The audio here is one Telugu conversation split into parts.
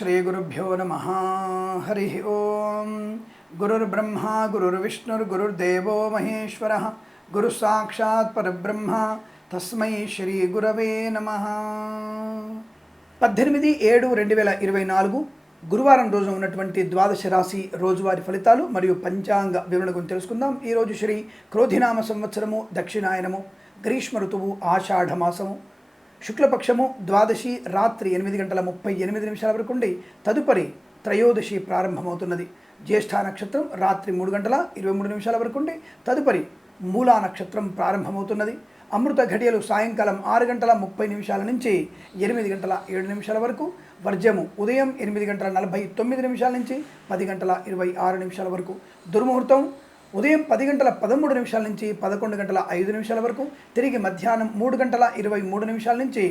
श्रीगुरुभ्यो नमः। हरि ओं। गुरुर्ब्रह्मा गुरुर्विष्णुर्गुरुर्देवो महेश्वरः गुरुसाक्षात् परब्रह्म तस्मै श्रीगुरवे नमः। 18/7/2024 గురువారం రోజు ఉన్నటువంటి ద్వాదశ రాశి రోజువారీ ఫలితాలు మరియు పంచాంగ వివరణ గురించి తెలుసుకుందాం. ఈరోజు శ్రీ క్రోధినామ సంవత్సరము, దక్షిణాయనము, గ్రీష్మ ఋతువు, ఆషాఢ మాసము, శుక్లపక్షము, ద్వాదశి రాత్రి 8:38 వరకు ఉండి తదుపరి త్రయోదశి ప్రారంభమవుతున్నది. జ్యేష్ఠ నక్షత్రం రాత్రి 3:23 వరకు ఉండి తదుపరి మూలా నక్షత్రం ప్రారంభమవుతున్నది. అమృత ఘడియలు సాయంకాలం 6:30 నుంచి 8:07 వరకు, వర్జము ఉదయం 8:49 నుంచి 10:26 వరకు, దుర్ముహూర్తం ఉదయం 10:13 నుంచి 11:05 వరకు, తిరిగి మధ్యాహ్నం 3:23 నుంచి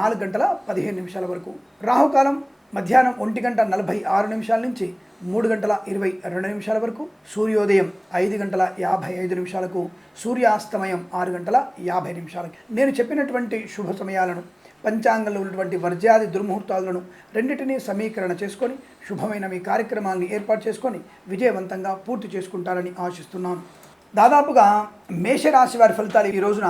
4:15 వరకు, రాహుకాలం మధ్యాహ్నం 1:46 నుంచి 3:22 వరకు, సూర్యోదయం 5:55, సూర్యాస్తమయం 6:50. నేను చెప్పినటువంటి శుభ సమయాలను, పంచాంగంలో ఉన్నటువంటి వర్జ్యాది దుర్ముహూర్తాలను రెండింటినీ సమీకరణ చేసుకొని శుభమైన మీ కార్యక్రమాలను ఏర్పాటు చేసుకొని విజయవంతంగా పూర్తి చేసుకుంటారని ఆశిస్తున్నాను. దాదాపుగా మేషరాశి వారి ఫలితాలు ఈ రోజున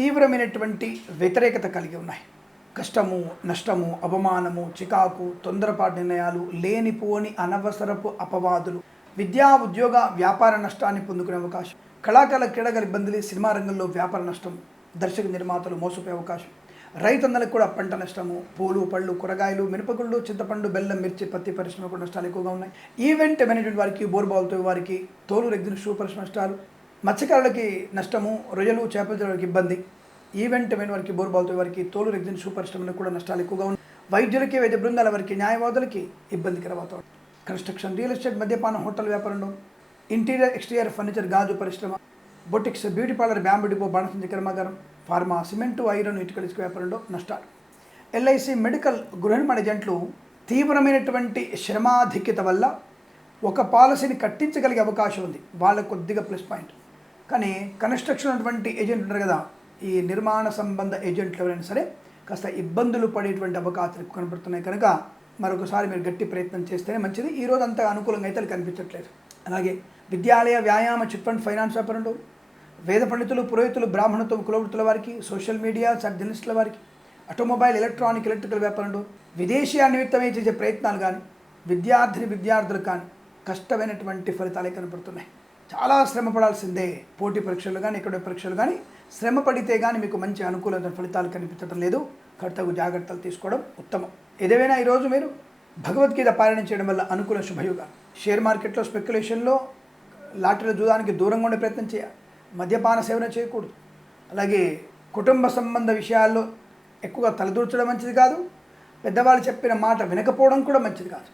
తీవ్రమైనటువంటి వ్యతిరేకత కలిగి ఉన్నాయి. కష్టము, నష్టము, అవమానము, చికాకు, తొందరపాటు నిర్ణయాలు, లేనిపోని అనవసరపు అపవాదులు, విద్యా ఉద్యోగ వ్యాపార నష్టాన్ని పొందుకునే అవకాశం, కళాకారుల క్రీడల ఇబ్బందులు, సినిమా రంగంలో వ్యాపార నష్టం, దర్శక నిర్మాతలు మోసపోయే అవకాశం, రైతన్నలకు కూడా పంట నష్టము, పూలు పళ్ళు కూరగాయలు మినపగుళ్ళు చింతపండు బెల్లం మిర్చి పత్తి పరిశ్రమ కూడా నష్టాలు ఎక్కువగా ఉన్నాయి. ఈవెంట్ మేనేజ్మెంట్ వారికి, బోర్బాల్తో వారికి, తోలు రెగ్గిన షూ పరిశ్రమ నష్టాలు, మత్స్యకారులకి నష్టము, రొయ్యలు చేపల వారికి ఇబ్బంది, ఈవెంట్ మెయిన్ వారికి, బోర్బాల్తో వారికి, తోలు రెగ్గిన షూ పరిశ్రమలకు కూడా నష్టాలు ఎక్కువగా ఉన్నాయి. వైద్యులకి, వైద్య బృందాల వారికి, న్యాయవాదులకి ఇబ్బందికర వాతావరణం, కన్స్ట్రక్షన్, రియల్ ఎస్టేట్, మద్యపానం, హోటల్ వ్యాపారంలో, ఇంటీరియర్ ఎక్స్టీరియర్ ఫర్నిచర్, గాజు పరిశ్రమ, boutiques, beauty parlour, bamboo depot, బాణసంచి కర్మాగారం, ఫార్మా, సిమెంటు, ఐరన్, ఇటుకల ఇసుక వ్యాపారంలో నష్టాలు. ఎల్ఐసి, మెడికల్, గృహ నిర్మాణ ఏజెంట్లు తీవ్రమైనటువంటి శ్రమాధిక్యత వల్ల ఒక పాలసీని కట్టించగలిగే అవకాశం ఉంది, వాళ్ళకు కొద్దిగా ప్లస్ పాయింట్. కానీ కన్స్ట్రక్షన్ ఉన్నటువంటి ఏజెంట్ ఉంటారు కదా, ఈ నిర్మాణ సంబంధ ఏజెంట్లు ఎవరైనా సరే కాస్త ఇబ్బందులు పడేటువంటి అవకాశాలు ఎక్కువ కనబడుతున్నాయి. కనుక మరొకసారి మీరు గట్టి ప్రయత్నం చేస్తేనే మంచిది. ఈరోజు అంత అనుకూలంగా అయితే కనిపించట్లేదు. అలాగే విద్యాలయ, వ్యాయామ, చిట్ ఫండ్, ఫైనాన్స్ వ్యాపారంలో, వేద పండితులు, పురోహితులు, బ్రాహ్మణత్వం, కులవృత్తుల వారికి, సోషల్ మీడియా, జర్నలిస్టుల వారికి, ఆటోమొబైల్, ఎలక్ట్రానిక్, ఎలక్ట్రికల్ వ్యాపారంలో, విదేశీయ నిమిత్తమే చేసే ప్రయత్నాలు కానీ, విద్యార్థులు కానీ కష్టమైనటువంటి ఫలితాలే కనపడుతున్నాయి. చాలా శ్రమ పడాల్సిందే. పోటీ పరీక్షలు కానీ, ఎక్కడో పరీక్షలు కానీ శ్రమ పడితే కానీ మీకు మంచి అనుకూలమైన ఫలితాలు కనిపించడం లేదు. కర్తవ్య జాగ్రత్తలు తీసుకోవడం ఉత్తమం. ఏదేమైనా ఈరోజు మీరు భగవద్గీత పారాయణం చేయడం వల్ల అనుకూల శుభయోగాలు. షేర్ మార్కెట్లో, స్పెక్యులేషన్లో, లాటరీల జూదానికి దూరంగా ఉండే ప్రయత్నం చేయాలి. మద్యపాన సేవన చేయకూడదు. అలాగే కుటుంబ సంబంధ విషయాల్లో ఎక్కువగా తలదూర్చడం మంచిది కాదు. పెద్దవాళ్ళు చెప్పిన మాట వినకపోవడం కూడా మంచిది కాదు.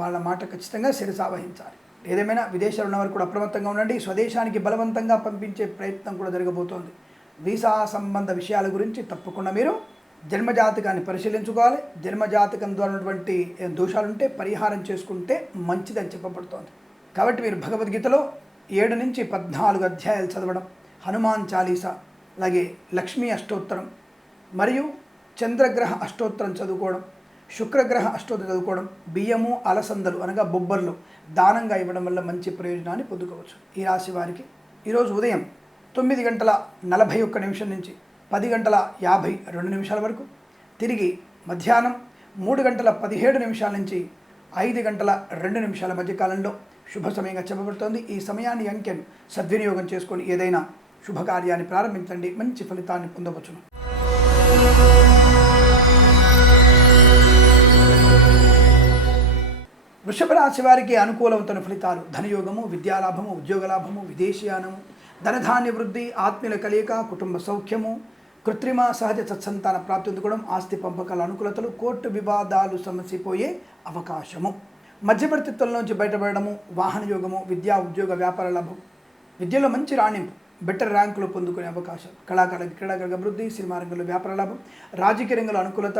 వాళ్ళ మాట ఖచ్చితంగా శిరసావహించాలి. ఏదేమైనా విదేశాలు ఉన్నవారు కూడా అప్రమత్తంగా ఉండండి. స్వదేశానికి బలవంతంగా పంపించే ప్రయత్నం కూడా జరగబోతోంది. వీసా సంబంధ విషయాల గురించి తప్పకుండా మీరు జన్మజాతకాన్ని పరిశీలించుకోవాలి. జన్మజాతకం ద్వారా ఉన్నటువంటి దోషాలుంటే పరిహారం చేసుకుంటే మంచిదని చెప్పబడుతోంది. కాబట్టి మీరు భగవద్గీతలో 7 నుంచి 14 అధ్యాయాలు చదవడం, హనుమాన్ చాలీసా, అలాగే లక్ష్మీ అష్టోత్తరం మరియు చంద్రగ్రహ అష్టోత్తరం చదువుకోవడం, శుక్రగ్రహ అష్టోత్తరం చదువుకోవడం, బియ్యము, అలసందలు అనగా బొబ్బర్లు దానంగా ఇవ్వడం వల్ల మంచి ప్రయోజనాన్ని పొందుకోవచ్చు. ఈ రాశి వారికి ఈరోజు ఉదయం 9:41 నుంచి 10:52 వరకు, తిరిగి మధ్యాహ్నం 3:17 నుంచి 5:02 మధ్యకాలంలో శుభ సమయంగా చెప్పబడుతోంది. ఈ సమయాన్ని అంకెను సద్వినియోగం చేసుకొని ఏదైనా శుభకార్యాన్ని ప్రారంభించండి, మంచి ఫలితాన్ని పొందవచ్చును. వృషభ రాశి వారికి అనుకూలవంతమైన ఫలితాలు. ధనయోగము, విద్యాలాభము, ఉద్యోగలాభము, విదేశీయానము, ధనధాన్య వృద్ధి, ఆత్మీయుల కలయిక, కుటుంబ సౌఖ్యము, కృత్రిమ సహజ సత్సంతాన ప్రాప్తి అందుకోవడం, ఆస్తి పంపకాల అనుకూలతలు, కోర్టు వివాదాలు సమసిపోయే అవకాశము, మధ్యవర్తిత్వంలోంచి బయటపడము, వాహన యోగము, విద్యా ఉద్యోగ వ్యాపార లాభం, విద్యలో మంచి రాణింపు, బెటర్ ర్యాంకులు పొందుకునే అవకాశం, క్రీడాకారుల అభివృద్ధి, సినిమా రంగంలో వ్యాపార లాభం, రాజకీయ రంగంలో అనుకూలత,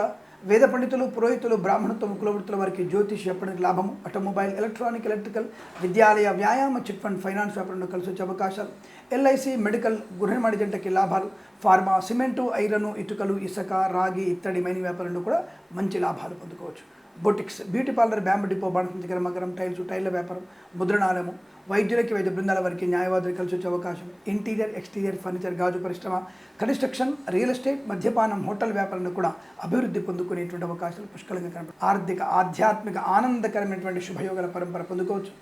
వేద పండితులు, పురోహితులు, బ్రాహ్మణత్వం, కులవృత్తుల వారికి జ్యోతిష్ వ్యాపారానికి లాభము. ఆటోమొబైల్, ఎలక్ట్రానిక్, ఎలక్ట్రికల్, విద్యాలయ, వ్యాయామ, చిట్ ఫండ్, ఫైనాన్స్ వ్యాపారంలో కలిసి వచ్చే అవకాశాలు. ఎల్ఐసి, మెడికల్, గృహ నిర్మాణ జంటకి లాభాలు. ఫార్మా, సిమెంటు, ఐరను, ఇటుకలు, ఇసుక, రాగి, ఇత్తడి, మైనింగ్ వ్యాపారంలో కూడా మంచి లాభాలు పొందుకోవచ్చు. Boutiques, beauty parlour, bamboo depot, బాణసంచి, కర్మగరం, టైల్స్, టైల్ల వ్యాపారం, ముద్రణాలయము, వైద్యులకి, వైద్య బృందాల వారికి, న్యాయవాదులు కలిసి వచ్చే అవకాశం. ఇంటీరియర్, ఎక్స్టీరియర్, ఫర్నిచర్, గాజు పరిశ్రమ, కన్స్ట్రక్షన్, రియల్ ఎస్టేట్, మద్యపానం, హోటల్ వ్యాపారంలో కూడా అభివృద్ధి పొందుకునేటువంటి అవకాశాలు పుష్కలంగా కనబడతాయి. ఆర్థిక, ఆధ్యాత్మిక, ఆనందకరమైనటువంటి శుభయోగాల పరంపర పొందుకోవచ్చు.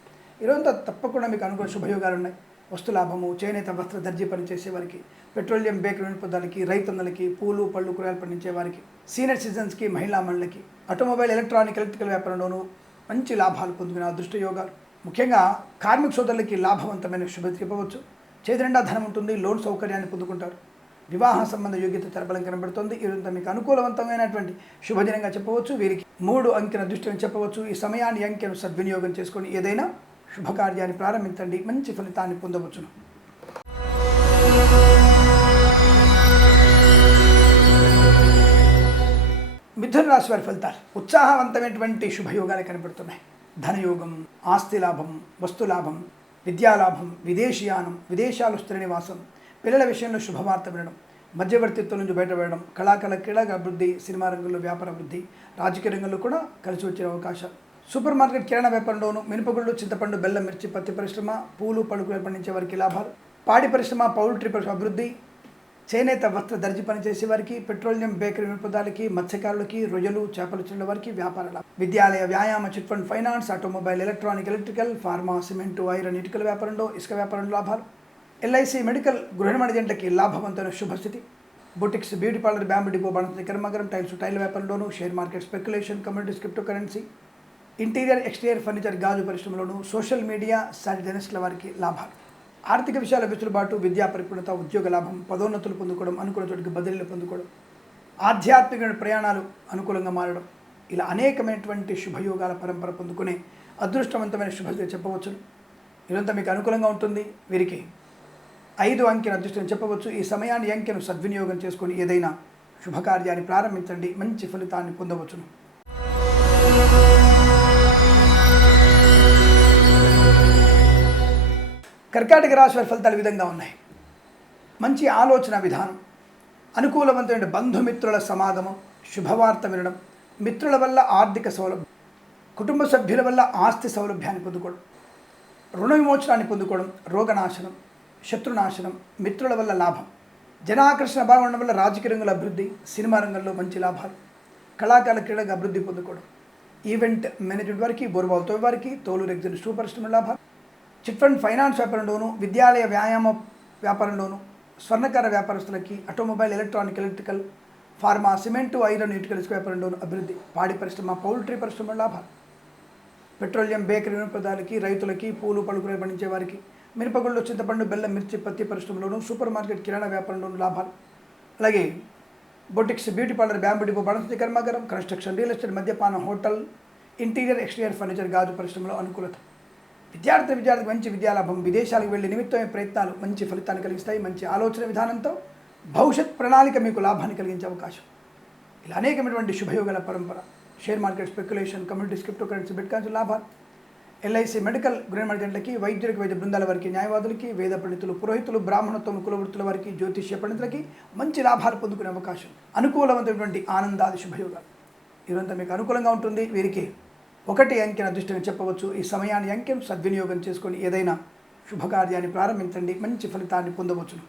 ఈరోజంతా తప్పకుండా మీకు అనుకున్న శుభయోగాలు ఉన్నాయి. వస్తులాభము, చేనేత, వస్త్ర, దర్జీ పనిచేసే వారికి, పెట్రోలియం, బేకరీ వినిపదాలకి, రైతన్నలకి, పూలు, పళ్ళు, కూరగాయలు పండించే వారికి, సీనియర్ సిటిజన్స్కి, మహిళా మండలికి, ఆటోమొబైల్, ఎలక్ట్రానిక్, ఎలక్ట్రికల్ వ్యాపారంలోనూ మంచి లాభాలు పొందుకునే అదృష్ట యోగాలు. ముఖ్యంగా కార్మిక సోదరులకి లాభవంతమైన శుభ చెప్పవచ్చు. చేతి నిండా ధనం ఉంటుంది, లోన్ సౌకర్యాన్ని పొందుకుంటారు. వివాహ సంబంధ యోగ్యత తెరబలం కనబడుతుంది. ఈరోజు మీకు అనుకూలవంతమైనటువంటి శుభదినంగా చెప్పవచ్చు. వీరికి 3 అంకెల దృష్టిని చెప్పవచ్చు. ఈ సమయాన్ని అంకెను సద్వినియోగం చేసుకొని ఏదైనా శుభకార్యాన్ని ప్రారంభించండి, మంచి ఫలితాన్ని పొందవచ్చును. మిథున రాశి వారి ఫలితాలు ఉత్సాహవంతమైనటువంటి శుభయోగాలు కనబడుతున్నాయి. ధనయోగం, ఆస్తి లాభం, వస్తులాభం, విద్యాలాభం, విదేశీయానం, విదేశాలు స్థిర నివాసం, పిల్లల విషయంలో శుభవార్త వినడం, మధ్యవర్తిత్వం నుంచి బయటపడడం, క్రీడా అభివృద్ధి, సినిమా రంగంలో వ్యాపార అభివృద్ధి, రాజకీయ రంగంలో కూడా కలిసి వచ్చే అవకాశాలు. సూపర్ మార్కెట్, కిరాణా వ్యాపారంలోను, మినపగుళ్ళు, చింతపండు, బెల్లం, మిర్చి, పత్తి పరిశ్రమ, పూలు, పళ్ళు పండించే వారికి లాభాలు. పాడి పరిశ్రమ, పౌల్ట్రీ పరిశ్రమ అభివృద్ధి. చేనేత, వస్త్ర, దర్జీ పనిచేసే వారికి, పెట్రోలియం, బేకరీ వినిపదాలకి, మత్స్యకారులకి, రొయ్యలు, చేపలు చెల్లె వారికి వ్యాపార లాభం. విద్యాలయ, వ్యాయామ, chit fund, finance, automobile, electronic, electrical, pharma, cement, iron, ఇటుకల వ్యాపారంలో, ఇసుక వ్యాపారంలో లాభాలు. ఎల్ఐసి, మెడికల్, గృహ నిర్మాణ జంటకి లాభవంతమైన శుభస్థితి. Boutiques, beauty parlour, bamboo depot, బాణసంచి, కర్మగరం, టైల్స్, టైల్ వ్యాపారంలోను, share market, speculation, communities, crypto currency, interior, exterior, furniture, గాజు పరిశ్రమలోను, సోషల్ మీడియా, సాటిజనస్ల వారికి లాభాలు. ఆర్థిక విషయాల వెసులుబాటు, విద్యా పరిపూర్ణత, ఉద్యోగ లాభం, పదోన్నతులు పొందుకోవడం, అనుకున్న చోటికి బదిలీలు పొందుకోవడం, ఆధ్యాత్మిక ప్రయాణాలు అనుకూలంగా మారడం, ఇలా అనేకమైనటువంటి శుభయోగాల పరంపర పొందుకునే అదృష్టవంతమైన శుభ చెప్పవచ్చు. ఇదంతా మీకు అనుకూలంగా ఉంటుంది. వీరికి 5 అంకెల అదృష్టం చెప్పవచ్చు. ఈ సమయాన్ని అంకెను సద్వినియోగం చేసుకొని ఏదైనా శుభకార్యాన్ని ప్రారంభించండి, మంచి ఫలితాన్ని పొందవచ్చును. కర్కాటక రాశి వారి ఫలితాలు విధంగా ఉన్నాయి. మంచి ఆలోచన విధానం, అనుకూలవంతమైన బంధుమిత్రుల సమాగమం, శుభవార్త వినడం, మిత్రుల వల్ల ఆర్థిక సౌలభ్యం, కుటుంబ సభ్యుల వల్ల ఆస్తి సౌలభ్యాన్ని పొందుకోవడం, రుణ విమోచనాన్ని పొందుకోవడం, రోగనాశనం, శత్రునాశనం, మిత్రుల వల్ల లాభం, జనాకర్షణ బాగా ఉండడం వల్ల రాజకీయ రంగంలో అభివృద్ధి, సినిమా రంగంలో మంచి లాభాలు, కళాకారుల క్రీడగా అభివృద్ధి పొందుకోవడం, ఈవెంట్ మేనేజ్మెంట్ వారికి, బోర్బావుతో వారికి, తోలు రెగ్జిన్ షూ పరిశ్రమ లాభాలు, చిట్ ఫండ్, ఫైనాన్స్ వ్యాపారంలోను, విద్యాలయ, వ్యాయామ వ్యాపారంలోను, స్వర్ణకార వ్యాపారస్తులకి, automobile, electronic, electrical, pharma, cement, iron, ఇటుకల వ్యాపారంలోను అభివృద్ధి, పాడి పరిశ్రమ, పౌల్ట్రీ పరిశ్రమ లాభాలు, పెట్రోలియం, బేకరీ వినిపదాలకి, రైతులకి, పూలు, పళ్ళు పండించే వారికి, మినపగుళ్ళు, చింతపండు, బెల్లం, మిర్చి, పత్తి పరిశ్రమలోను, సూపర్ మార్కెట్, కిరాణా వ్యాపారంలోను లాభాలు. అలాగే boutiques, beauty parlour, bamboo depot, బాణసంచి, కర్మాగారం, కన్స్ట్రక్షన్, రియల్ ఎస్టేట్, మద్యపానం, హోటల్, ఇంటీరియర్, ఎక్స్టీరియర్, ఫర్నిచర్, గాజు పరిశ్రమలో అనుకూలత. విద్యార్థికి మంచి విద్యాలాభం, విదేశాలకు వెళ్ళే నిమిత్తమైన ప్రయత్నాలు మంచి ఫలితాన్ని కలిగిస్తాయి. మంచి ఆలోచన విధానంతో భవిష్యత్ ప్రణాళిక మీకు లాభాన్ని కలిగించే అవకాశం. ఇలా అనేకమైనటువంటి శుభయోగాల పరంపర. Share market, speculation, communities, crypto currency, bitcoins లాభాలు. ఎల్ఐసి, మెడికల్, గృహ జంటలకి, వైద్యులకి, వైద్య బృందాల వారికి, న్యాయవాదులకి, వేద పండితులు, పురోహితులు, బ్రాహ్మణత్వం, కులవృత్తుల వారికి, జ్యోతిష్య పండితులకి మంచి లాభాలు పొందుకునే అవకాశం. అనుకూలవంతమైనటువంటి ఆనందాది శుభయోగాలు. ఇదంతా మీకు అనుకూలంగా ఉంటుంది. వీరికి 1 అంకెన అదృష్టంగా చెప్పవచ్చు. ఈ సమయాన్ని అంకెను సద్వినియోగం చేసుకొని ఏదైనా శుభకార్యాన్ని ప్రారంభించండి, మంచి ఫలితాన్ని పొందవచ్చును.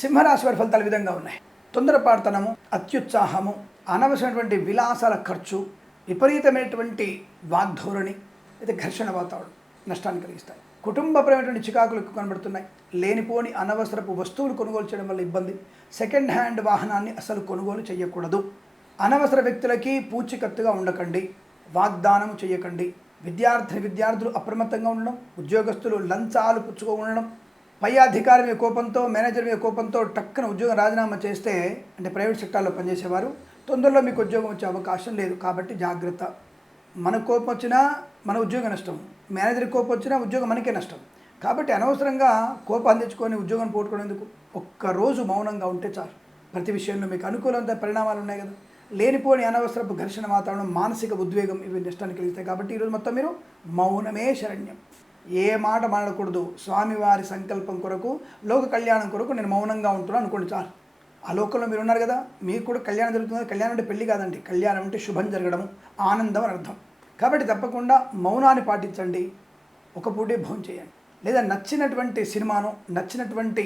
సింహరాశి వారి ఫలితాలు విధంగా ఉన్నాయి. తొందరపాటుతనము, అత్యుత్సాహము, అనవసరమైనటువంటి విలాసాల ఖర్చు, విపరీతమైనటువంటి వాగ్ధోరణి, అయితే ఘర్షణ వాతావరణం నష్టాన్ని కలిగిస్తాయి. కుటుంబపరమైనటువంటి చికాకులు కనబడుతున్నాయి. లేనిపోని అనవసరపు వస్తువులు కొనుగోలు చేయడం వల్ల ఇబ్బంది. సెకండ్ హ్యాండ్ వాహనాన్ని అసలు కొనుగోలు చేయకూడదు. అనవసర వ్యక్తులకి పూచికత్తుగా ఉండకండి. వాగ్దానం చేయకండి. విద్యార్థులు అప్రమత్తంగా ఉండడం, ఉద్యోగస్తులు లంచాలు పుచ్చుకో ఉండడం, పై అధికారి మీద కోపంతో, మేనేజర్ మీద కోపంతో టక్కున ఉద్యోగం రాజీనామా చేస్తే, అంటే ప్రైవేట్ సెక్టార్లో పనిచేసేవారు, తొందరలో మీకు ఉద్యోగం వచ్చే అవకాశం లేదు. కాబట్టి జాగ్రత్త. మన కోపం వచ్చినా మన ఉద్యోగం నష్టం, మేనేజర్ కోపం వచ్చినా ఉద్యోగం మనకే నష్టం. కాబట్టి అనవసరంగా కోపాన్ని తెచ్చుకొని ఉద్యోగం పోగొట్టుకునేందుకు ఒక్కరోజు మౌనంగా ఉంటే చాలు. ప్రతి విషయంలో మీకు అనుకూలంగా పరిణామాలు ఉన్నాయి కదా. లేనిపోని అనవసరపు ఘర్షణ వాతావరణం, మానసిక ఉద్వేగం ఇవి నష్టాన్ని కలిగిస్తాయి. కాబట్టి ఈరోజు మొత్తం మీరు మౌనమే శరణ్యం. ఏ మాట మాట్లాడకూడదు. స్వామివారి సంకల్పం కొరకు, లోక కళ్యాణం కొరకు నేను మౌనంగా ఉంటున్నాను అనుకోండి చాలు. ఆ లోకంలో మీరు ఉన్నారు కదా, మీకు కూడా కళ్యాణం జరుగుతుంది. కళ్యాణం అంటే పెళ్లి కాదండి. కళ్యాణం అంటే శుభం జరగడము, ఆనందం అని అర్థం. కాబట్టి తప్పకుండా మౌనాన్ని పాటించండి. ఒక పూటే భోజనం చేయండి, లేదా నచ్చినటువంటి సినిమాను, నచ్చినటువంటి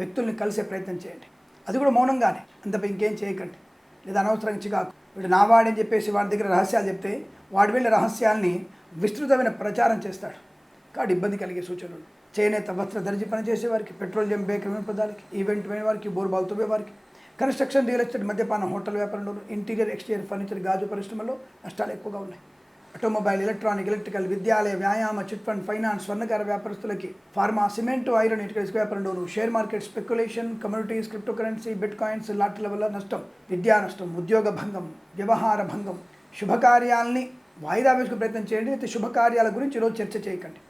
వ్యక్తుల్ని కలిసే ప్రయత్నం చేయండి. అది కూడా మౌనంగానే, అంతపై ఇంకేం చేయకండి. లేదా అనవసరంగా చికాకు, వీడు నావాడని చెప్పేసి వాడి దగ్గర రహస్యాలు చెప్తే వాడి వెళ్ళే రహస్యాల్ని విస్తృతమైన ప్రచారం చేస్తాడు. కాబట్టి ఇబ్బంది కలిగే సూచనలు. చేనేత వస్త్ర దర్జీ పనిచేసే వారికి, పెట్రోలియం బేకరీ పదార్థాలకి, ఈవెంట్ అయిన వారికి, బోర్బాల్ తువ్వే వారికి, కన్స్ట్రక్షన్, రియల్ ఎస్టేట్, మద్యపానం, హోటల్ వ్యాపారంలో, ఇంటీరియర్ ఎక్స్టీరియర్ ఫర్నిచర్, గాజు పరిశ్రమలో నష్టాలు ఎక్కువగా ఉన్నాయి. ఆటోమొబైల్, ఎలక్ట్రానిక్, ఎలక్ట్రికల్, విద్యాలయ, వ్యాయామ, చిట్ ఫండ్, ఫైనాన్స్, స్వర్ణకార వ్యాపారస్తులకి, ఫార్మా, సిమెంట్, ఐరన్, ఇటుక, ఇసుక వ్యాపారంలోను, share market, speculation, communities, crypto currency, bitcoins, లాటరీల వల్ల నష్టం, విద్యా నష్టం, ఉద్యోగ భంగం, వ్యవహార భంగం, శుభకార్యాలని వాయిదా వేసుకునే ప్రయత్నం చేయండి. అయితే శుభకార్యాల గురించి ఈరోజు చర్చ చేయకండి,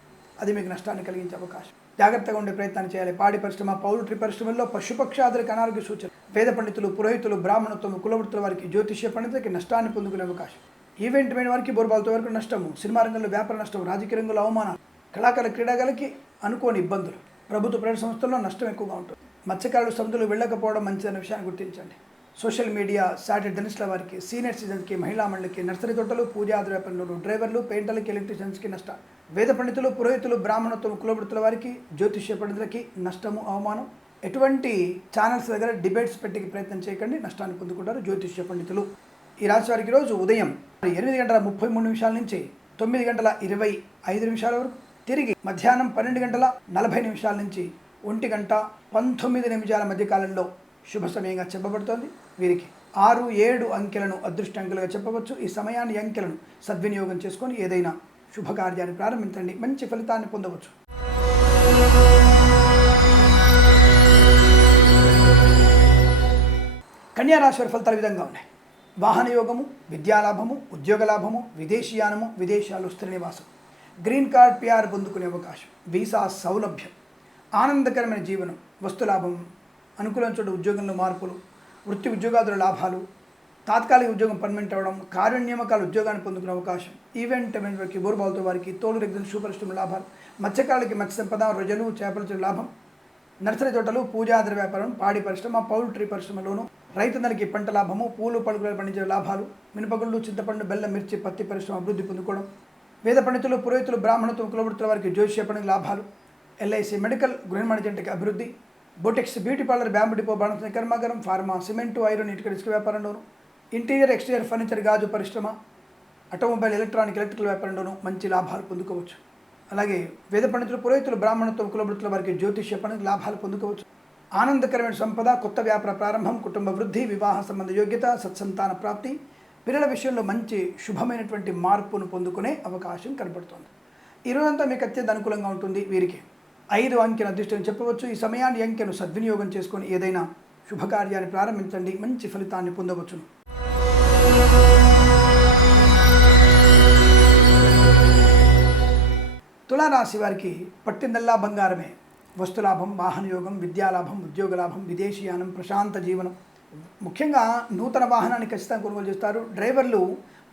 అది మీకు నష్టాన్ని కలిగించే అవకాశం. జాగ్రత్తగా ఉండే ప్రయత్నాన్ని చేయాలి. పాడి పరిశ్రమ, పౌల్ట్రీ పరిశ్రమల్లో పశుపక్షాదులకు అనారోగ్య సూచన. వేద పండితులు, పురోహితులు, బ్రాహ్మణత్వం, కులవృత్తుల వారికి, జ్యోతిష్య పండితులకి నష్టాన్ని పొందుకునే అవకాశం. ఈవెంట్ అయిన వారికి, బోర్బాల్తో వరకు నష్టము, సినిమా రంగంలో వ్యాపార నష్టం, రాజకీయ రంగంలో అవమానాలు, కళాకారుల, క్రీడాకారులకి అనుకోని ఇబ్బందులు, ప్రభుత్వ ప్రైవేట్ సంస్థల్లో నష్టం ఎక్కువగా ఉంటుంది. మత్స్యకారులు సముద్రంలో వెళ్ళకపోవడం మంచిదన్న విషయాన్ని గుర్తించండి. సోషల్ మీడియా, సాటిలైట్ జర్నలిస్టుల వారికి, సీనియర్ సిటిజన్స్కి, మహిళా మండలికి, నర్సరీ తోటలు, పూజాది వ్యాపారులు, డ్రైవర్లు, పెయింటర్లకి, ఎలక్ట్రీషియన్స్కి నష్టం. వేద పండితులు, పురోహితులు, బ్రాహ్మణత్వం, కులవృత్తుల వారికి, జ్యోతిష్య పండితులకి నష్టము, అవమానం. ఎటువంటి ఛానల్స్ దగ్గర డిబేట్స్ పెట్టి ప్రయత్నం చేయకండి, నష్టాన్ని పొందుకుంటారు జ్యోతిష్య పండితులు. ఈ రాశి వారికి రోజు ఉదయం 8:33 నుంచి 9:25 వరకు, తిరిగి మధ్యాహ్నం 12:40 నుంచి 1:19 మధ్య కాలంలో శుభ సమయంగా చెప్పబడుతోంది. వీరికి 6, 7 అంకెలను అదృష్ట అంకెలుగా చెప్పవచ్చు. ఈ సమయాన్ని, అంకెలను సద్వినియోగం చేసుకొని ఏదైనా శుభకార్యాన్ని ప్రారంభించండి, మంచి ఫలితాన్ని పొందవచ్చు. కన్యా రాశి వారి ఫలితాలు విధంగా ఉన్నాయి. వాహన యోగము, విద్యాలాభము, ఉద్యోగ లాభము, విదేశీయానము, విదేశాల్లో స్థిర నివాసం, గ్రీన్ కార్డ్, పిఆర్ పొందుకునే అవకాశం, వీసా సౌలభ్యం, ఆనందకరమైన జీవనం, వస్తులాభం, అనుకూలం చోటు ఉద్యోగంలో మార్పులు, వృత్తి ఉద్యోగాదుల లాభాలు, తాత్కాలిక ఉద్యోగం పర్మనెంట్ అవ్వడం, కార్యనియామకాల ఉద్యోగాన్ని పొందుకునే అవకాశం, ఈవెంట్ వారికి, బోర్బాల్తో వారికి, తోలు రెగ్జన్ సూపరిశ్రమ లాభాలు, మత్స్యకారులకి మత్స్య సంపద, రొయ్యలు, చేపల లాభం, నర్సరీ తోటలు, పూజాద్ర వ్యాపారం, పాడి పరిశ్రమ, పౌల్ట్రీ పరిశ్రమలోను, రైతులందరికీ పంట లాభము, పూలు పలుకులు పండించే లాభాలు, మినపగుళ్ళు, చింతపండు, బెల్లం, మిర్చి, పత్తి పరిశ్రమ అభివృద్ధి పొందుకోవడం, వేద పండితులు, పురోహితులు, బ్రాహ్మణత్వం, కులవృత్తుల వారికి జ్యోతిష్య పండుగ లాభాలు, ఎల్ఐసి మెడికల్, గృహ జంటకి అభివృద్ధి, బొటెక్స్ బ్యూటీ పార్లర్, బ్యాంబు డిపో, బాణస కర్మాగారం, ఫార్మా, సిమెంటు, ఐరన్, ఇటుక, ఇసుక వ్యాపారంలోను, ఇంటీరియర్ ఎక్స్టీరియర్ ఫర్నిచర్, గాజు పరిశ్రమ, ఆటోమొబైల్, ఎలక్ట్రానిక్, ఎలక్ట్రికల్ వ్యాపారంలోనూ మంచి లాభాలు పొందుకోవచ్చు. అలాగే వేద పండితులు, పురోహితులు, బ్రాహ్మణత్వం, కులవృత్తుల వారికి జ్యోతిష్య పండుగ లాభాలు పొందుకోవచ్చు. ఆనందకరమైన సంపద, కొత్త వ్యాపార ప్రారంభం, కుటుంబ వృద్ధి, వివాహ సంబంధ యోగ్యత, సత్సంతాన ప్రాప్తి, పిల్లల విషయంలో మంచి శుభమైనటువంటి మార్పును పొందుకునే అవకాశం కనబడుతుంది. ఈ రోజంతా మీకు అత్యంత అనుకూలంగా ఉంటుంది. వీరికి 5 అంకెను అదృష్టం చెప్పవచ్చు. ఈ సమయాన్ని, అంకెను సద్వినియోగం చేసుకొని ఏదైనా శుభకార్యాన్ని ప్రారంభించండి, మంచి ఫలితాన్ని పొందవచ్చును. తులారాశి వారికి పట్టిందల్లా బంగారమే. వస్తులాభం, వాహనయోగం, విద్యాలాభం, ఉద్యోగ లాభం, విదేశీయానం, ప్రశాంత జీవనం. ముఖ్యంగా నూతన వాహనాన్ని ఖచ్చితంగా కొనుగోలు చేస్తారు. డ్రైవర్లు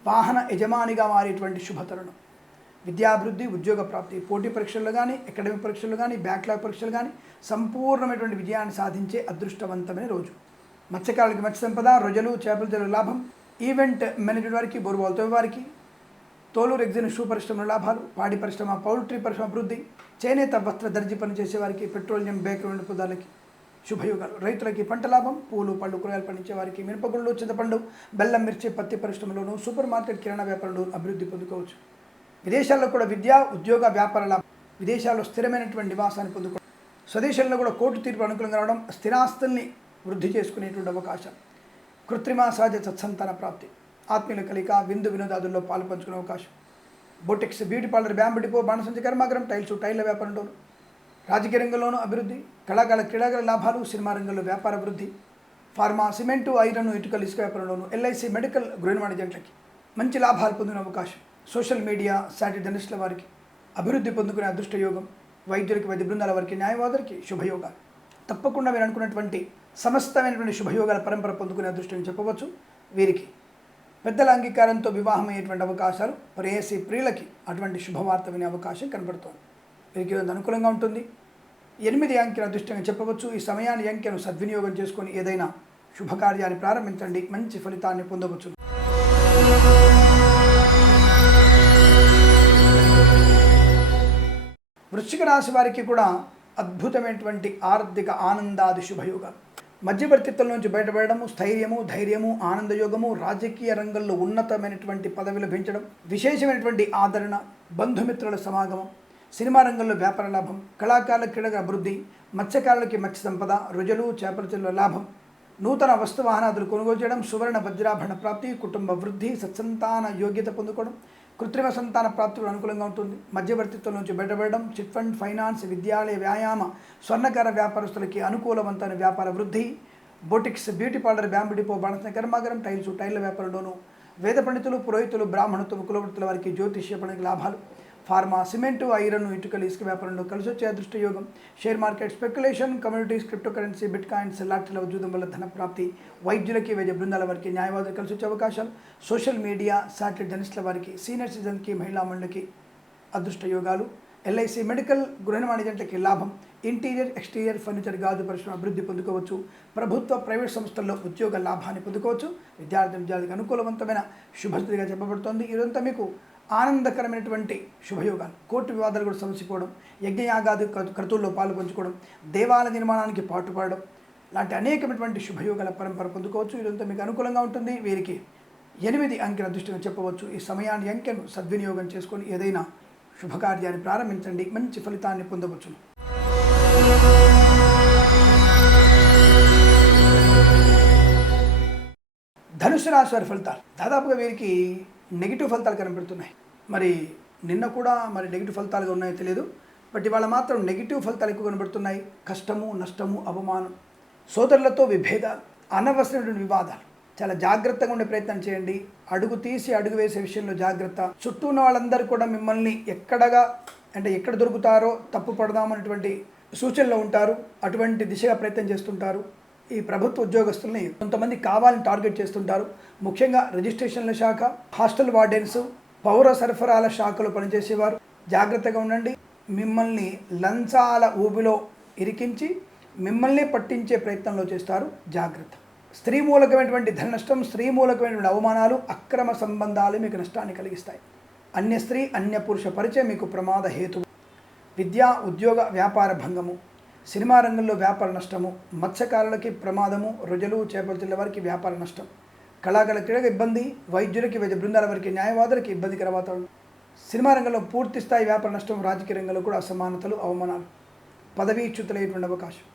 వాహన యజమానిగా మారేటువంటి శుభతరుణం. విద్యాభివృద్ధి, ఉద్యోగ ప్రాప్తి, పోటీ పరీక్షల్లో కానీ, అకాడమిక్ పరీక్షల్లో కానీ, బ్యాక్లాగ్ పరీక్షలు కానీ సంపూర్ణమైనటువంటి విజయాన్ని సాధించే అదృష్టవంతమైన రోజు. మత్స్యకారులకి మత్స్య సంపద, రొయ్యలు, చేపల లాభం, ఈవెంట్ మేనేజ్మెంట్ వారికి, బోర్బాల్తో వారికి, తోలు రెగ్జిన్ షూ పరిశ్రమ లాభాలు, పాడి పరిశ్రమ, పౌల్ట్రీ పరిశ్రమ అభివృద్ధి, చేనేత వస్త్ర దర్జీ పనిచేసే వారికి, పెట్రోలియం బేకరీ పదార్థాలకి శుభయోగాలు, రైతులకి పంట లాభం, పూలు పళ్ళు కూరగాయలు పండించే వారికి, మినపగుళ్ళు, చింతపండు, బెల్లం, మిర్చి, పత్తి పరిశ్రమలోను, సూపర్ మార్కెట్, కిరాణా వ్యాపారంలో అభివృద్ధి పొందుకోవచ్చు. విదేశాల్లో కూడా విద్యా, ఉద్యోగ, వ్యాపార లాభం, విదేశాల్లో స్థిరమైనటువంటి నివాసాన్ని పొందుకోవచ్చు. స్వదేశంలో కూడా కోర్టు తీర్పు అనుకూలంగా రావడం, స్థిరాస్తుల్ని వృద్ధి చేసుకునేటువంటి అవకాశం, కృత్రిమ సహజ సత్సంతాన ప్రాప్తి, ఆత్మీయుల కలిక, విందు వినోదాదుల్లో పాలు పంచుకునే అవకాశం, బొటెక్స్ బ్యూటీ పార్లర్, బ్యాంబు డిపో, బాణసంచ కర్మాగారం, టైళ్ళ వ్యాపారంలోను, రాజకీయ రంగంలోనూ అభివృద్ధి, కళాకారుల, క్రీడాకారుల లాభాలు, సినిమా రంగంలో వ్యాపార అభివృద్ధి, ఫార్మా, సిమెంటు, ఐరన్, ఇటుకలు, ఇసుక వ్యాపారంలోను, ఎల్ఐసి మెడికల్, గృహ జంటలకి మంచి లాభాలు పొందిన అవకాశం. సోషల్ మీడియా, సాటిలైట్ జర్నలిస్టుల వారికి అభివృద్ధి పొందుకునే అదృష్ట యోగం, వైద్యులకి, వైద్య బృందాల వారికి, న్యాయవాదులకి శుభయోగాలు. తప్పకుండా మీరు అనుకున్నటువంటి సమస్తమైనటువంటి శుభయోగాల పరంపర పొందుకునే అదృష్టం చెప్పవచ్చు. వీరికి పెద్దల అంగీకారంతో వివాహం అయ్యేటువంటి అవకాశాలు, ప్రేయసి ప్రియులకి అటువంటి శుభవార్త వినే అవకాశం కనబడుతోంది. వీరికి అనుకూలంగా ఉంటుంది. 8 అంకెను అదృష్టంగా చెప్పవచ్చు. ఈ సమయాన్ని అంకెను సద్వినియోగం చేసుకొని ఏదైనా శుభకార్యాన్ని ప్రారంభించండి, మంచి ఫలితాన్ని పొందవచ్చు. వృశ్చిక రాశి వారికి కూడా అద్భుతమైనటువంటి ఆర్థిక ఆనందాది శుభయోగాలు. మధ్యవర్తిత్వం నుంచి బయటపడము, స్థైర్యము, ధైర్యము, ఆనందయోగము, రాజకీయ రంగంలో ఉన్నతమైనటువంటి పదవి లభించడం, విశేషమైనటువంటి ఆదరణ, బంధుమిత్రుల సమాగమం, సినిమా రంగంలో వ్యాపార లాభం, కళాకారుల క్రీడల అభివృద్ధి, మత్స్యకారులకి మత్స్య సంపద, రుజులు, చేపల చెరువుల లాభం, నూతన వస్తు వాహనాదులు కొనుగోలు చేయడం, సువర్ణ వజ్రాభరణ ప్రాప్తి, కుటుంబ వృద్ధి, సత్సంతాన యోగ్యత పొందుకోవడం, కృత్రిమ సంతాన ప్రాప్తులు అనుకూలంగా ఉంటుంది. మధ్యవర్తిత్వం నుంచి బయటపడడం, చిట్ ఫండ్, ఫైనాన్స్, విద్యాలయ, వ్యాయామ, స్వర్ణకార వ్యాపారస్తులకి అనుకూలవంతమైన వ్యాపార వృద్ధి, boutiques, beauty parlour, bamboo depot, బాణస కర్మాగారం, టైర్ల వ్యాపారంలోనూ వేద పండితులు, పురోహితులు, బ్రాహ్మణత్వం, కులవృత్తుల వారికి జ్యోతిష్య పండుగ లాభాలు, ఫార్మా, సిమెంటు, ఐరన్, ఇటుకలు, ఇసుక వ్యాపారంలో కలిసి వచ్చే అదృష్ట యోగం, share market, speculation, communities, crypto currency, bitcoins, లాటరీల ఉద్యోగం వల్ల ధన ప్రాప్తి, వైద్యులకి, వైద్య బృందాల వారికి, న్యాయవాదులు కలిసి వచ్చే అవకాశాలు, సోషల్ మీడియా, శాటిలైట్ జర్నలిస్టుల వారికి, సీనియర్ సిటిజన్కి, మహిళా మండలికి అదృష్ట యోగాలు, ఎల్ఐసి, మెడికల్, గృహ నిర్మాణ ఏజెంట్లకి లాభం, ఇంటీరియర్, ఎక్స్టీరియర్, ఫర్నిచర్, గాజు పరిశ్రమ అభివృద్ధి పొందుకోవచ్చు. ప్రభుత్వ, ప్రైవేట్ సంస్థల్లో ఉద్యోగ లాభాన్ని పొందుకోవచ్చు. విద్యార్థికి అనుకూలవంతమైన శుభస్థితిగా చెప్పబడుతోంది. ఇదంతా మీకు ఆనందకరమైనటువంటి శుభయోగాలు. కోర్టు వివాదాలు కూడా సమసిపోవడం, యజ్ఞయాగాది క్రతువుల్లో పాలు పంచుకోవడం, దేవాలయ నిర్మాణానికి పాటుపడడం లాంటి అనేకమైనటువంటి శుభయోగాల పరంపర పొందుకోవచ్చు. ఇదంతా మీకు అనుకూలంగా ఉంటుంది. వీరికి 8 అంకెల దృష్టిగా చెప్పవచ్చు. ఈ సమయాన్ని అంకెను సద్వినియోగం చేసుకొని ఏదైనా శుభకార్యాన్ని ప్రారంభించండి, మంచి ఫలితాన్ని పొందవచ్చును. ధనుసు రాశి వారి ఫలితాలు దాదాపుగా వీరికి నెగిటివ్ ఫలితాలు కనబడుతున్నాయి. మరి నిన్న కూడా నెగిటివ్ ఫలితాలుగా ఉన్నాయో తెలియదు, బట్ ఇవాళ మాత్రం నెగిటివ్ ఫలితాలు ఎక్కువ కనబడుతున్నాయి. కష్టము, నష్టము, అవమానం, సోదరులతో విభేదాలు, అనవసరమైన వివాదాలు. చాలా జాగ్రత్తగా ఉండే ప్రయత్నం చేయండి. అడుగు తీసి అడుగు వేసే విషయంలో జాగ్రత్త. చుట్టూ ఉన్న వాళ్ళందరూ కూడా మిమ్మల్ని ఎక్కడ దొరుకుతారో తప్పు పడదామనేటువంటి సూచనలో ఉంటారు. అటువంటి దిశగా ప్రయత్నం చేస్తుంటారు. ఈ ప్రభుత్వ ఉద్యోగస్తుల్ని కొంతమంది కావాలని టార్గెట్ చేస్తుంటారు. ముఖ్యంగా రిజిస్ట్రేషన్ల శాఖ, హాస్టల్ వార్డెన్స్, పౌర సరఫరాల శాఖలో పనిచేసేవారు జాగ్రత్తగా ఉండండి. మిమ్మల్ని లంచాల ఊబిలో ఇరికించి మిమ్మల్ని పట్టించే ప్రయత్నంలో చేస్తారు, జాగ్రత్త. స్త్రీ మూలకమైనటువంటి ధన నష్టం, స్త్రీ మూలకమైనటువంటి అవమానాలు, అక్రమ సంబంధాలు మీకు నష్టాన్ని కలిగిస్తాయి. అన్య స్త్రీ, అన్య పురుష పరిచయం మీకు ప్రమాద హేతువు. విద్యా, ఉద్యోగ, వ్యాపార భంగము, సినిమా రంగంలో వ్యాపార నష్టము, మత్స్యకారులకి ప్రమాదము, రుజులు, చేపల చెల్ల వారికి వ్యాపార నష్టం, కళాకారుల క్రీడకు ఇబ్బంది, వైద్యులకి, వైద్య బృందాల వారికి, న్యాయవాదులకి ఇబ్బందికర వాతావరణం, సినిమా రంగంలో పూర్తి స్థాయి వ్యాపార నష్టం, రాజకీయ రంగంలో కూడా అసమానతలు, అవమానాలు, పదవీచ్యుతులైనటువంటి అవకాశం,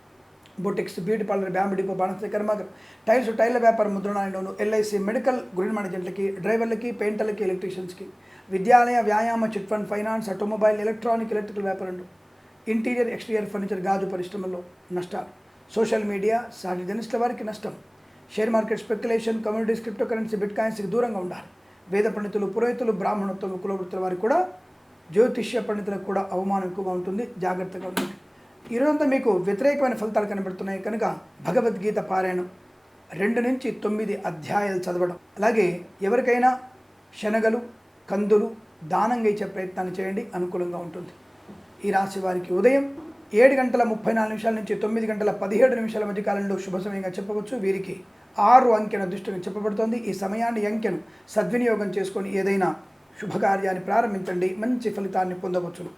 boutiques, beauty parlour, bamboo depot, బాణస కర్మాగారం, టైర్ల వ్యాపారం, ముద్రణాలయంలోను, ఎల్ఐసి, మెడికల్, గృహ నిర్మాణ ఏజెంట్లకి, డ్రైవర్లకి, పెయింటర్లకి, ఎలక్ట్రీషియన్స్కి, విద్యాలయ, వ్యాయామ, chit fund, finance, automobile, electrical వ్యాపారంలో, ఇంటీరియర్, ఎక్స్టీరియర్, ఫర్నిచర్, గాజు పరిశ్రమల్లో నష్టాలు, సోషల్ మీడియా, శాటిలైట్ జర్నలిస్టుల వారికి నష్టం, share market, speculation, communities, crypto currency, బిట్ కాయిన్స్కి దూరంగా ఉండాలి. వేద పండితులు, పురోహితులు, బ్రాహ్మణత్వం, కులవృత్తుల వారికి కూడా, జ్యోతిష్య పండితులకు కూడా అవమానం ఎక్కువగా ఉంటుంది, జాగ్రత్తగా ఉంటుంది. ఈరోజంతా మీకు వ్యతిరేకమైన ఫలితాలు కనబడుతున్నాయి కనుక భగవద్గీత పారాయణం 2 నుంచి 9 అధ్యాయాలు చదవడం, అలాగే ఎవరికైనా శనగలు, కందులు దానంగా ఇచ్చే ప్రయత్నాన్ని చేయండి, అనుకూలంగా ఉంటుంది. ఈ రాశి వారికి ఉదయం 7:34 నుంచి 9:17 మధ్య కాలంలో శుభ సమయంగా చెప్పవచ్చు. వీరికి 6 అంకెను అదృష్టంగా చెప్పబడుతోంది. ఈ సమయాన్ని అంకెను సద్వినియోగం చేసుకొని ఏదైనా శుభకార్యాన్ని ప్రారంభించండి, మంచి ఫలితాన్ని పొందవచ్చును.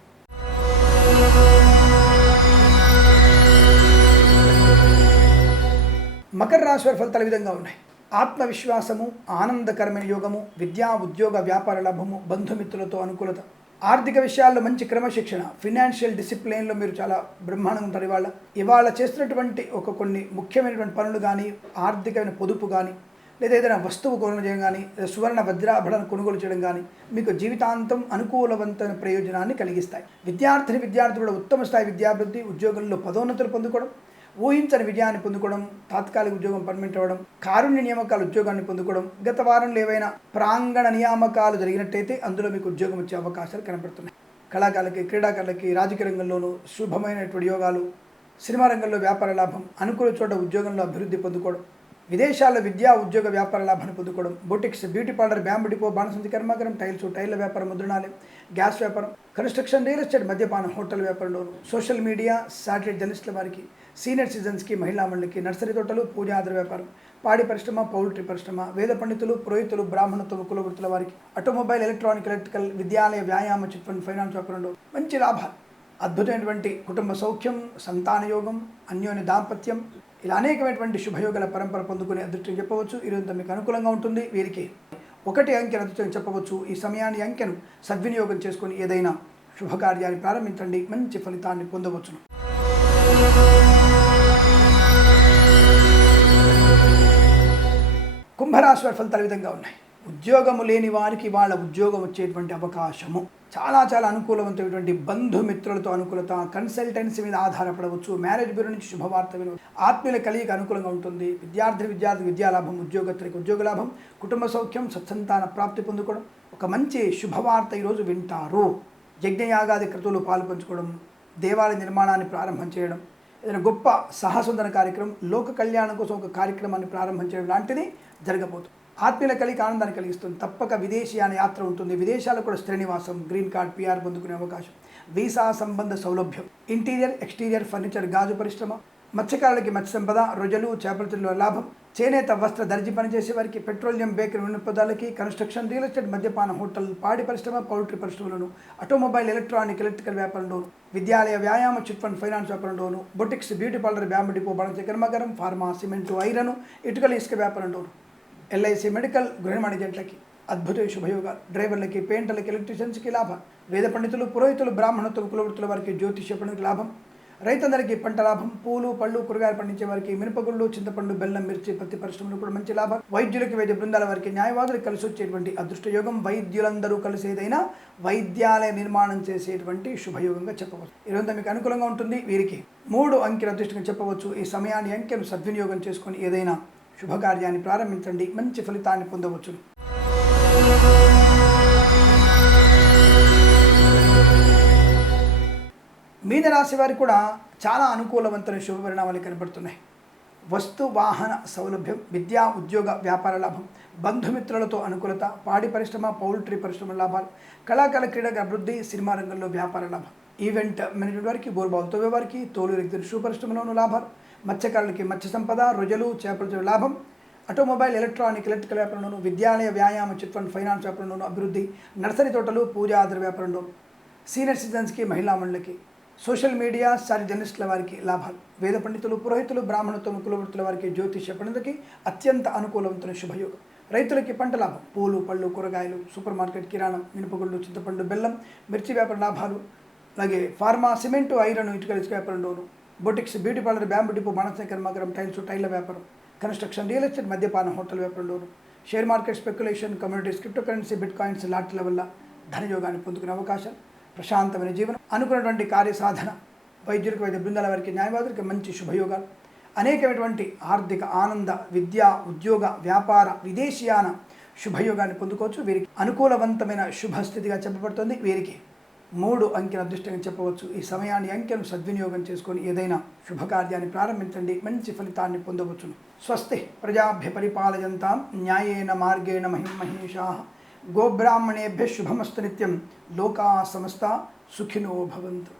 మకర రాశి వారి ఫలితాలు ఈ విధంగా ఉన్నాయి. ఆత్మవిశ్వాసము, ఆనందకరమైన యోగము, విద్యా, ఉద్యోగ, వ్యాపార లాభము, బంధుమిత్రులతో అనుకూలత, ఆర్థిక విషయాల్లో మంచి క్రమశిక్షణ, ఫినాన్షియల్ డిసిప్లిన్లో మీరు చాలా బ్రహ్మాండంగా ఉంటారు. ఇవాళ చేస్తున్నటువంటి కొన్ని ముఖ్యమైనటువంటి పనులు కానీ, ఆర్థికమైన పొదుపు కానీ, లేదా ఏదైనా వస్తువు కొనుగోలు చేయడం కానీ, సువర్ణ వజ్రాభరణ కొనుగోలు చేయడం కానీ మీకు జీవితాంతం అనుకూలవంతమైన ప్రయోజనాన్ని కలిగిస్తాయి. విద్యార్థులు కూడా ఉత్తమ స్థాయి విద్యాభివృద్ధి, ఉద్యోగంలో పదోన్నతులు పొందుకోవడం, ఊహించని విజయాన్ని పొందుకోవడం, తాత్కాలిక ఉద్యోగం పర్మనెంట్ అవ్వడం, కారుణ్య నియామకాలు ఉద్యోగాన్ని పొందుకోవడం, గత వారంలో ఏవైనా ప్రాంగణ నియామకాలు జరిగినట్టయితే అందులో మీకు ఉద్యోగం వచ్చే అవకాశాలు కనబడుతున్నాయి. కళాకారులకి, క్రీడాకారులకి, రాజకీయ రంగంలోనూ శుభమైనటువంటి యోగాలు, సినిమా రంగంలో వ్యాపార లాభం, అనుకూల చోట ఉద్యోగంలో అభివృద్ధి పొందుకోవడం, విదేశాల్లో విద్యా ఉద్యోగ వ్యాపార లాభాన్ని పొందుకోవడం, boutiques, beauty parlour, bamboo depot, బాణసంచి కర్మాగారం, టైర్ల వ్యాపారం, ముద్రణాలయం, గ్యాస్ వ్యాపారం, కన్స్ట్రక్షన్, రియల్ ఎస్టేట్, మద్యపానం, హోటల్ వ్యాపారంలోను, సోషల్ మీడియా, శాటిలైట్ జర్నలిస్టుల వారికి, సీనియర్ సిటిజన్స్కి, మహిళా మండలికి, నర్సరీ తోటలు, పూజాద్ర వ్యాపారం, పాడి పరిశ్రమ, పౌల్ట్రీ పరిశ్రమ, వేద పండితులు, పురోహితులు, బ్రాహ్మణత్వ కుల వృత్తుల వారికి, ఆటోమొబైల్, ఎలక్ట్రికల్, విద్యాలయ, వ్యాయామ, చిట్ ఫండ్, ఫైనాన్స్ వ్యాపారంలో మంచి లాభాలు, అద్భుతమైనటువంటి కుటుంబ సౌఖ్యం, సంతాన యోగం, అన్యోన్య దాంపత్యం, ఇలా అనేకమైనటువంటి శుభయోగాల పరంపర పొందుకునే అదృష్టం చెప్పవచ్చు. ఈరోజు మీకు అనుకూలంగా ఉంటుంది. వీరికి 1 అంకెను అదృష్టం చెప్పవచ్చు. ఈ సమయాన్ని అంకెను సద్వినియోగం చేసుకొని ఏదైనా శుభకార్యాన్ని ప్రారంభించండి, మంచి ఫలితాన్ని పొందవచ్చును. కుంభరాశి వారి ఫలితాలు విధంగా ఉన్నాయి. ఉద్యోగము లేని వారికి వాళ్ళ ఉద్యోగం వచ్చేటువంటి అవకాశము చాలా అనుకూలవంతమైనటువంటి బంధుమిత్రులతో అనుకూలత, కన్సల్టెన్సీ మీద ఆధారపడవచ్చు, మ్యారేజ్ బ్యూరో నుంచి శుభవార్త వినవచ్చు, ఆత్మీయుల కలియిక అనుకూలంగా ఉంటుంది, విద్యార్థి విద్యాలాభం, ఉద్యోగస్తులకు ఉద్యోగ లాభం, కుటుంబ సౌఖ్యం, సత్సంతాన ప్రాప్తి పొందుకోవడం, ఒక మంచి శుభవార్త ఈరోజు వింటారు. యజ్ఞయాగాది క్రతువులు పాల్పంచుకోవడం, దేవాలయ నిర్మాణాన్ని ప్రారంభం చేయడం, ఏదైనా గొప్ప సాహసోందన కార్యక్రమం, లోక కళ్యాణం కోసం ఒక కార్యక్రమాన్ని ప్రారంభం చేయడం లాంటిది జరగబోతుంది. ఆత్మీయుల కలిగి ఆనందాన్ని కలిగిస్తుంది. తప్పక విదేశీయాన యాత్ర ఉంటుంది. విదేశాల్లో కూడా స్థిర నివాసం, గ్రీన్ కార్డ్, పిఆర్ పొందుకునే అవకాశం, వీసా సంబంధ సౌలభ్యం, ఇంటీరియర్, ఎక్స్టీరియర్ ఫర్నిచర్, గాజు పరిశ్రమ, మత్స్యకారులకి మత్స్య సంపద, రొయ్యలు, చేపల చెరువుల లాభం, చేనేత, వస్త్ర, దర్జీ పనిచేసే వారికి, పెట్రోలియం, బేకరీ వినియోగదారులకి, కన్స్ట్రక్షన్, రియల్ ఎస్టేట్, మద్యపాన, హోటల్, పాడి పరిశ్రమ, పౌల్ట్రీ పరిశ్రమలను, ఆటోమొబైల్, ఎలక్ట్రికల్ వ్యాపారంలోను, విద్యాలయ, వ్యాయామ, చిట్ ఫండ్, ఫైనాన్స్ వ్యాపారంలోను, boutiques, beauty parlour, bamboo depot, బాణసంచి కర్మాగారం, ఫార్మా, సిమెంటు, ఐరన్, ఇటుకల, ఇసుక వ్యాపారంలోను, ఎల్ఐసి, మెడికల్, గృహ వాణిజ్యాలకి అద్భుత శుభయోగాలు, డ్రైవర్లకి, పెయింటర్లకి, ఎలక్ట్రీషియన్స్కి లాభం, వేద పండితులు, పురోహితులు, బ్రాహ్మణత్వ కులవృత్తుల వారికి, జ్యోతిష్య పండుగకి లాభం, రైతందరికీ పంట లాభం, పూలు, పళ్ళు, కూరగాయలు పండించే వారికి, మినపగుళ్ళు, చింతపండు, బెల్లం, మిర్చి, పత్తి పరిశ్రమలు కూడా మంచి లాభం, వైద్యులకి, వైద్య బృందాల వారికి, న్యాయవాదులకు కలిసి వచ్చేటువంటి అదృష్ట యోగం, వైద్యులందరూ కలిసేదైనా వైద్యాలయ నిర్మాణం చేసేటువంటి శుభయోగంగా చెప్పవచ్చు. ఈరోజు మీకు అనుకూలంగా ఉంటుంది. వీరికి 3 అంకెల అదృష్టంగా చెప్పవచ్చు. ఈ సమయాన్ని అంకెను సద్వినియోగం చేసుకొని ఏదైనా శుభకార్యాన్ని ప్రారంభించండి, మంచి ఫలితాన్ని పొందవచ్చు. మీనరాశి వారికి కూడా చాలా అనుకూలవంతమైన శుభ పరిణామాలు కనబడుతున్నాయి. వస్తు వాహన సౌలభ్యం, విద్యా ఉద్యోగ వ్యాపార లాభం, బంధుమిత్రులతో అనుకూలత, పాడి పరిశ్రమ, పౌల్ట్రీ పరిశ్రమ లాభాలు, కళాకాల క్రీడల అభివృద్ధి, సినిమా రంగంలో వ్యాపార లాభం, ఈవెంట్ మేనేజ్మెంట్ వారికి, బోర్బాల్ తవ్వే వారికి, తోలు రెగ్యులర్ షూ పరిశ్రమలోనూ లాభాలు, మత్స్యకారులకి మత్స్య సంపద, రొయ్యలు, చేపల లాభం, ఆటోమొబైల్, ఎలక్ట్రికల్ వ్యాపారంలోను, విద్యాలయ, వ్యాయామ, చిట్ ఫండ్, ఫైనాన్స్ వ్యాపారంలోను అభివృద్ధి, నర్సరీ తోటలు, పూజాద్ర వ్యాపారంలోను, సీనియర్ సిటిజన్స్కి, మహిళా మండలికి, సోషల్ మీడియా, శారీ జర్నలిస్టుల వారికి లాభాలు, వేద పండితులు, పురోహితులు, బ్రాహ్మణత్వం కులవృత్తుల వారికి, జ్యోతిష్య పండితులకి అత్యంత అనుకూలవంతమైన శుభయోగం, రైతులకి పంట లాభం, పూలు, పళ్ళు, కూరగాయలు, సూపర్ మార్కెట్, కిరాణం, మినపగుళ్ళు, చింతపండు, బెల్లం, మిర్చి వ్యాపార లాభాలు, అలాగే ఫార్మా, సిమెంటు, ఐరన్, ఇటుకల ఇసుక వ్యాపారంలోను, boutiques, beauty parlour, bamboo depot, బాణసంచి కర్మాగారం, టైర్ల వ్యాపారం, కన్స్ట్రక్షన్, రియల్ ఎస్టేట్, మద్యపాన, హోటల్ వ్యాపారంలోను, share market, speculation, communities, crypto currency, bitcoins లాట్ల వల్ల ధనయోగాన్ని పొందుకునే అవకాశం, ప్రశాంతమైన జీవనం, అనుకున్నటువంటి కార్యసాధన, వైద్యులకు, వైద్య బృందాల వారికి, న్యాయవాదులకి మంచి శుభయోగాలు, అనేకమైనటువంటి ఆర్థిక ఆనంద, విద్యా ఉద్యోగ వ్యాపార విదేశీయాన శుభయోగాన్ని పొందుకోవచ్చు. వీరికి అనుకూలవంతమైన శుభస్థితిగా చెప్పబడుతుంది. వీరికి 3 అంకెల అదృష్టంగా చెప్పవచ్చు. ఈ సమయాన్ని అంకెను సద్వినియోగం చేసుకొని ఏదైనా శుభకార్యాన్ని ప్రారంభించండి, మంచి ఫలితాన్ని పొందవచ్చును. స్వస్తి ప్రజాభ్య పరిపాలయంతాం న్యాయేన మార్గేణ మహిమహేషాః గోబ్రాహ్మణేభ్య శుభమస్తు నిత్యం. లోకా సమస్తా సుఖినో భవంతు.